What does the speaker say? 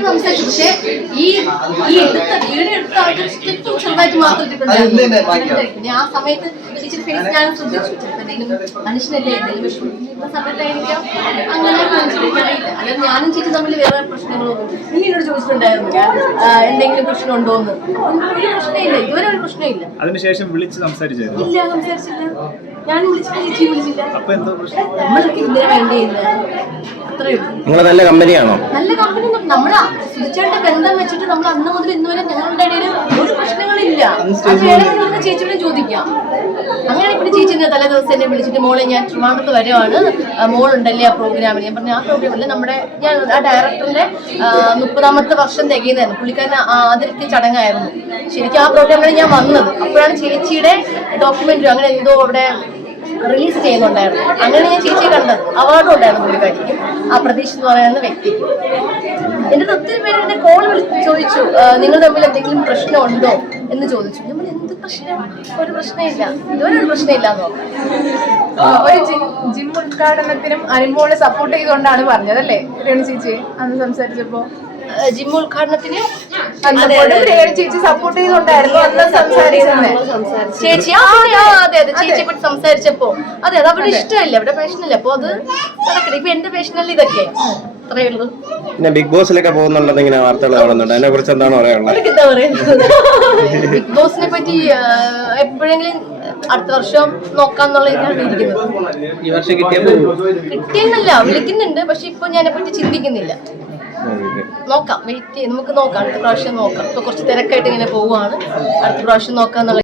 നന്നായിട്ട് സംസാരിച്ചു. പക്ഷെ ഈ എടുത്ത വീഡിയോ എടുത്ത ആൾക്ക് സ്റ്റെപ്പും ചെറുതായിട്ട് മാത്രം ഇട്ടിട്ടുണ്ടായിരുന്നു. ആ സമയത്ത് ചേച്ചി ഫേസ് ഞാൻ ശ്രദ്ധിച്ചു. എന്തെങ്കിലും മനുഷ്യനല്ലേ എന്തെങ്കിലും വിഷമിക്കുന്ന സമയത്തായിരിക്കാം അങ്ങനെ മനസ്സിലായില്ല. അല്ലാതെ ഞാനും ചേച്ചി തമ്മിൽ വേറെ പ്രശ്നങ്ങളൊന്നും. നീ എന്നോട് ചോദിച്ചിട്ടുണ്ടായിരുന്നു എന്തെങ്കിലും പ്രശ്നമുണ്ടോ എന്ന്. ഒരു പ്രശ്നമില്ല, ഇതുവരെ ഒരു പ്രശ്നമില്ല. അതിനുശേഷം വിളിച്ച് സംസാരിച്ചില്ല. സംസാരിച്ചില്ല. ഞാൻ വിളിച്ചില്ല, ചേച്ചി വിളിച്ചില്ല. അപ്പൊ എന്തോ പ്രശ്നം? നമ്മളൊക്കെ ഇതിനെ വേണ്ടിയില്ല. നിങ്ങൾ നല്ല കമ്പനിയാണോ? നല്ല കമ്പനി. നമ്മളെ സുധിച്ചേട്ട ബന്ധം വെച്ചിട്ട് നമ്മൾ അന്ന് മുതൽ ഇന്ന് വരെ ഞങ്ങളുടെ ഇടയിൽ ഒരു പ്രശ്നങ്ങളില്ല. ചേച്ചിയോട് ചോദിക്കാം. അങ്ങനെ പിന്നെ ചേച്ചി തലേ ദിവസം എന്നെ വിളിച്ചിട്ട് മോളെ ഞാൻ ട്രിവാൻഡ്രത്ത് വരുവാണ്, മോളുണ്ടല്ലേ ആ പ്രോഗ്രാമിൽ. ഞാൻ പറഞ്ഞു ആ പ്രോഗ്രാമില്ല, നമ്മുടെ ഞാൻ ആ ഡയറക്ടറിന്റെ 30ാമത്തെ വർഷം തികയുന്നതായിരുന്നു. പുള്ളിക്കാരൻ ആദരിക്ക ചടങ്ങായിരുന്നു. ശരിക്കും ആ പ്രോഗ്രാമിലാണ് ഞാൻ വന്നത്. അപ്പോഴാണ് ചേച്ചിയുടെ ഡോക്യുമെന്ററി അങ്ങനെ എന്തോ അവിടെ റിലീസ് ചെയ്യുന്നുണ്ടായിരുന്നു. അങ്ങനെ ഞാൻ ചേച്ചിയെ കണ്ടത്. അവാർഡും ഉണ്ടായിരുന്നു പുള്ളിക്കാരിക്കും, ആ പ്രതീക്ഷ എന്ന് പറയുന്ന വ്യക്തിക്ക്. എൻ്റെ ഒത്തിരി പേര് എന്നെ കോൾ വിളിച്ച് ചോദിച്ചു നിങ്ങൾ തമ്മിൽ എന്തെങ്കിലും പ്രശ്നമുണ്ടോ എന്ന് ചോദിച്ചു. നമ്മൾ എന്ത് പ്രശ്നം? ഒരു പ്രശ്നമില്ല, ഇതുവരെ ഒരു പ്രശ്നമില്ല എന്ന് നോക്കാം. ഒരു ജിം ഉദ്ഘാടനത്തിനും അനുമോളെ സപ്പോർട്ട് ചെയ്തുകൊണ്ടാണ് പറഞ്ഞതല്ലേ രേണു ചേച്ചി അന്ന് സംസാരിച്ചപ്പോ? ജിം ഉദ്ഘാടനത്തിന് ചേച്ചി സപ്പോർട്ട് ചെയ്തുകൊണ്ടായിരുന്നു അന്ന് സംസാരിച്ചത്. ചേച്ചി അതെ ചേച്ചിയെ പറ്റി സംസാരിച്ചപ്പോ അതെ അത് അവിടെ ഇഷ്ടമല്ല, അവിടെ പാഷനല്ല. അപ്പൊ അത് നടക്കട്ടെ. ഇപ്പൊ എന്റെ പാഷനല്ല ഇതൊക്കെ. അത്രേ ഉള്ളൂ. പിന്നെ ബിഗ് ബോസിലൊക്കെ പോകുന്നുണ്ടെന്ന് ഇങ്ങനെ വാർത്തകൾ കാണുന്നുണ്ട്. അതിനെ കുറിച്ച് എന്താണ് പറയാനുള്ളത്? എന്താ പറയുന്നത്? ബിഗ് ബോസിനെ പറ്റി എപ്പോഴെങ്കിലും അടുത്ത വർഷം നോക്കാന്നുള്ള ഇതിനാണ് ഇരിക്കുന്നത്. ഈ വർഷം കിട്ടിയെന്നല്ല, വിളിക്കുന്നുണ്ട്. പക്ഷെ ഇപ്പൊ ഞാനെ പറ്റി ചിന്തിക്കുന്നില്ല. നോക്കാം, വെയിറ്റ് ചെയ്ത് നമുക്ക് നോക്കാം. അടുത്ത പ്രാവശ്യം നോക്കാം. ഇപ്പൊ കുറച്ച് തിരക്കായിട്ട് ഇങ്ങനെ പോവുകയാണ്. അടുത്ത പ്രാവശ്യം നോക്കാന്നുള്ള